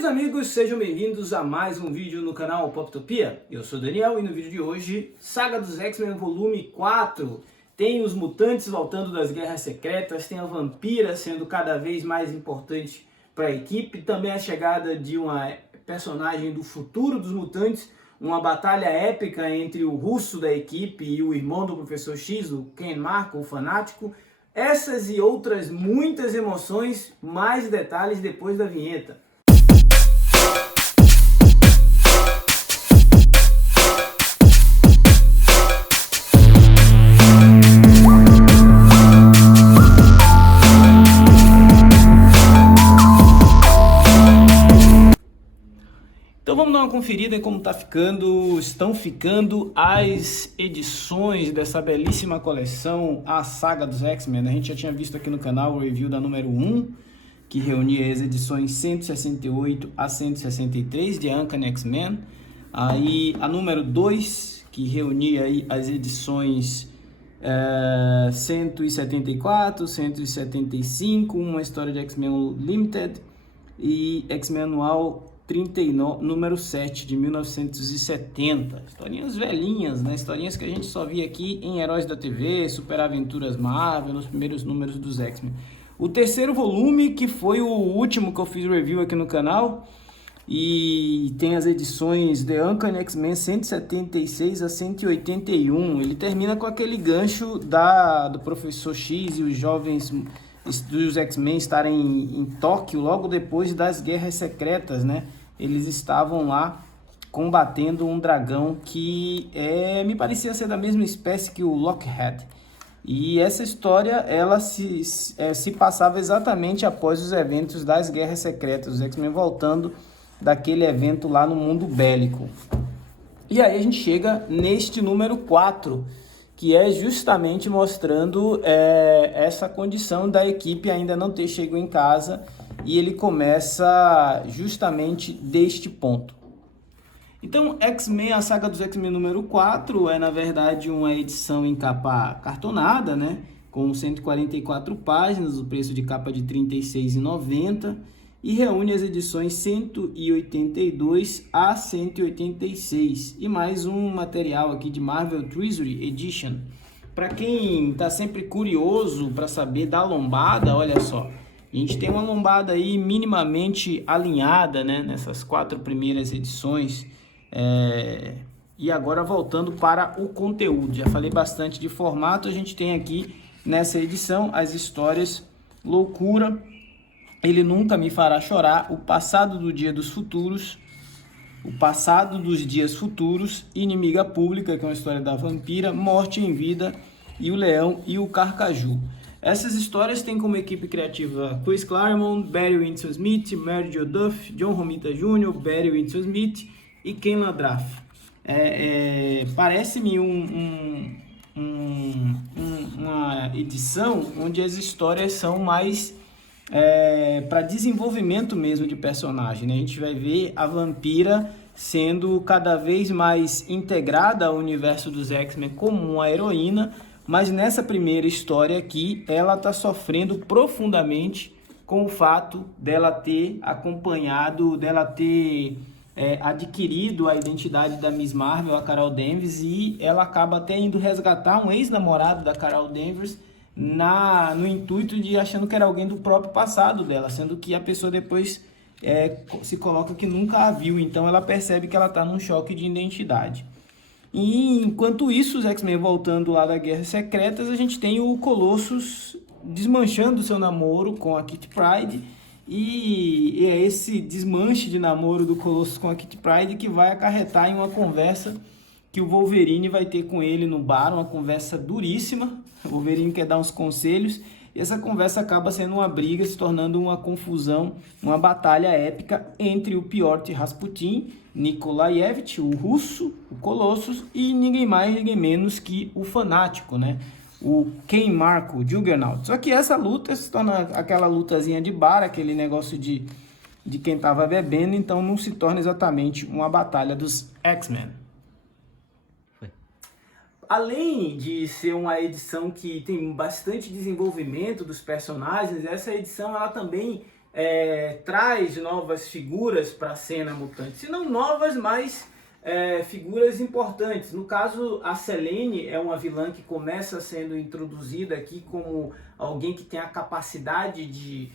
Queridos amigos, sejam bem-vindos a mais um vídeo no canal Poptopia. Eu sou o Daniel e no vídeo de hoje, Saga dos X-Men volume 4. Tem os mutantes voltando das guerras secretas, tem a vampira sendo cada vez mais importante para a equipe, também a chegada de uma personagem do futuro dos mutantes, uma batalha épica entre o russo da equipe e o irmão do Professor X, o Ken Marco, o fanático. Essas e outras muitas emoções, mais detalhes depois da vinheta. Então vamos dar uma conferida em como estão ficando as edições dessa belíssima coleção, a Saga dos X-Men. A gente já tinha visto aqui no canal o review da número 1, que reunia as edições 168 a 163 de Uncanny X-Men. Aí a número 2, que reunia aí as edições 174, 175, uma história de X-Men Limited e X-Men Anual 39, número 7, de 1970. Historinhas velhinhas, né? Historinhas que a gente só via aqui em Heróis da TV, Super Aventuras Marvel, nos primeiros números dos X-Men. O terceiro volume, que foi o último que eu fiz review aqui no canal, e tem as edições The Uncanny X-Men 176 a 181. Ele termina com aquele gancho do Professor X e os jovens dos X-Men estarem em Tóquio logo depois das Guerras Secretas, né? Eles estavam lá combatendo um dragão que me parecia ser da mesma espécie que o Lockheed. E essa história ela se passava exatamente após os eventos das Guerras Secretas, os X-Men voltando daquele evento lá no mundo bélico. E aí a gente chega neste número 4, que é justamente mostrando essa condição da equipe ainda não ter chegado em casa, e ele começa justamente deste ponto. Então, X-Men, a Saga dos X-Men número 4 é, na verdade, uma edição em capa cartonada, né? Com 144 páginas, o preço de capa de R$ 36,90, e reúne as edições 182 a 186, e mais um material aqui de Marvel Treasury Edition. Para quem está sempre curioso para saber da lombada, olha só, a gente tem uma lombada aí minimamente alinhada, né, nessas 4 primeiras edições. E agora voltando para o conteúdo, já falei bastante de formato, a gente tem aqui nessa edição as histórias Loucura, Ele Nunca Me Fará Chorar, O Passado do Dia dos Futuros, O Passado dos Dias Futuros, Inimiga Pública, que é uma história da vampira, Morte em Vida e O Leão e o Carcaju. Essas histórias têm como equipe criativa Chris Claremont, Barry Windsor Smith, Mary Jo Duff, John Romita Jr., Barry Windsor Smith e Ken Landgraf. Parece-me uma edição onde as histórias são mais para desenvolvimento mesmo de personagem, né? A gente vai ver a vampira sendo cada vez mais integrada ao universo dos X-Men como uma heroína, mas nessa primeira história aqui ela está sofrendo profundamente com o fato dela ter acompanhado, dela ter adquirido a identidade da Miss Marvel, a Carol Danvers, e ela acaba até indo resgatar um ex-namorado da Carol Danvers no intuito de achando que era alguém do próprio passado dela, sendo que a pessoa depois se coloca que nunca a viu, então ela percebe que ela está num choque de identidade. E enquanto isso, os X-Men voltando lá da Guerras Secretas, a gente tem o Colossus desmanchando seu namoro com a Kitty Pryde, e é esse desmanche de namoro do Colossus com a Kitty Pryde que vai acarretar em uma conversa que o Wolverine vai ter com ele no bar, uma conversa duríssima. O Wolverine quer dar uns conselhos, e essa conversa acaba sendo uma briga, se tornando uma confusão, uma batalha épica entre o Piotr Rasputin, Nikolaevich, o russo, o Colossus, e ninguém mais, ninguém menos que o fanático, né? O Ken Marco, o Juggernaut. Só que essa luta se torna aquela lutazinha de bar, aquele negócio de quem estava bebendo, então não se torna exatamente uma batalha dos X-Men. Além de ser uma edição que tem bastante desenvolvimento dos personagens, essa edição ela também traz novas figuras para a cena mutante. Se não novas, mas figuras importantes. No caso, a Selene é uma vilã que começa sendo introduzida aqui como alguém que tem a capacidade de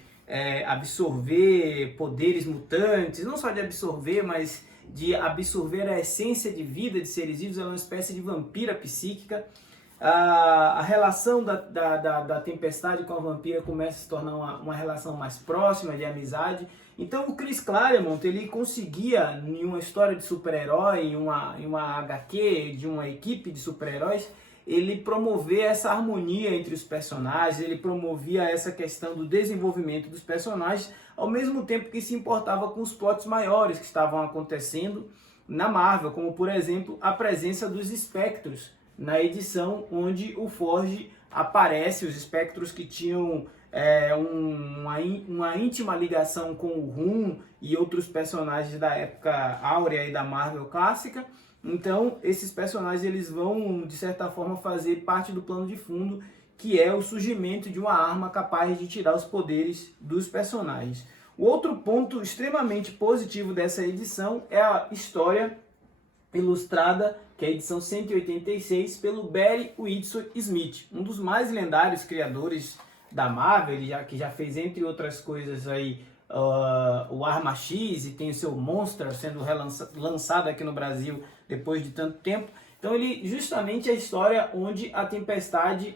absorver poderes mutantes, não só de absorver, mas de absorver a essência de vida de seres vivos. Ela é uma espécie de vampira psíquica. A relação da Tempestade com a vampira começa a se tornar uma relação mais próxima, de amizade. Então o Chris Claremont, ele conseguia, em uma história de super-herói, em uma HQ, de uma equipe de super-heróis, ele promovia essa harmonia entre os personagens, ele promovia essa questão do desenvolvimento dos personagens, ao mesmo tempo que se importava com os plots maiores que estavam acontecendo na Marvel, como por exemplo a presença dos espectros na edição onde o Forge aparece, os espectros que tinham uma íntima ligação com o Rum e outros personagens da época áurea e da Marvel clássica. Então esses personagens eles vão de certa forma fazer parte do plano de fundo, que é o surgimento de uma arma capaz de tirar os poderes dos personagens. O outro ponto extremamente positivo dessa edição é a história ilustrada, que é a edição 186, pelo Barry Windsor Smith, um dos mais lendários criadores da Marvel, que já fez, entre outras coisas, aí, o Arma X, e tem o seu Monster sendo lançado aqui no Brasil depois de tanto tempo. Então ele justamente é a história onde a Tempestade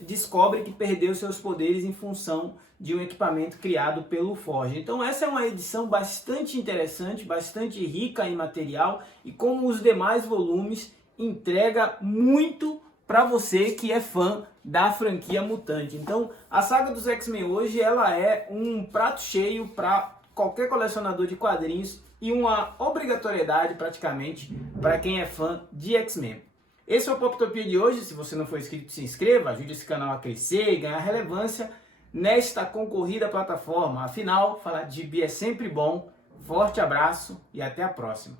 descobre que perdeu seus poderes em função de um equipamento criado pelo Forge. Então essa é uma edição bastante interessante, bastante rica em material, e como os demais volumes, entrega muito para você que é fã da franquia Mutante. Então a saga dos X-Men hoje ela é um prato cheio para qualquer colecionador de quadrinhos e uma obrigatoriedade praticamente para quem é fã de X-Men. Esse é o Poptopia de hoje. Se você não for inscrito, se inscreva, ajude esse canal a crescer e ganhar relevância nesta concorrida plataforma. Afinal, falar de gibi é sempre bom. Forte abraço e até a próxima.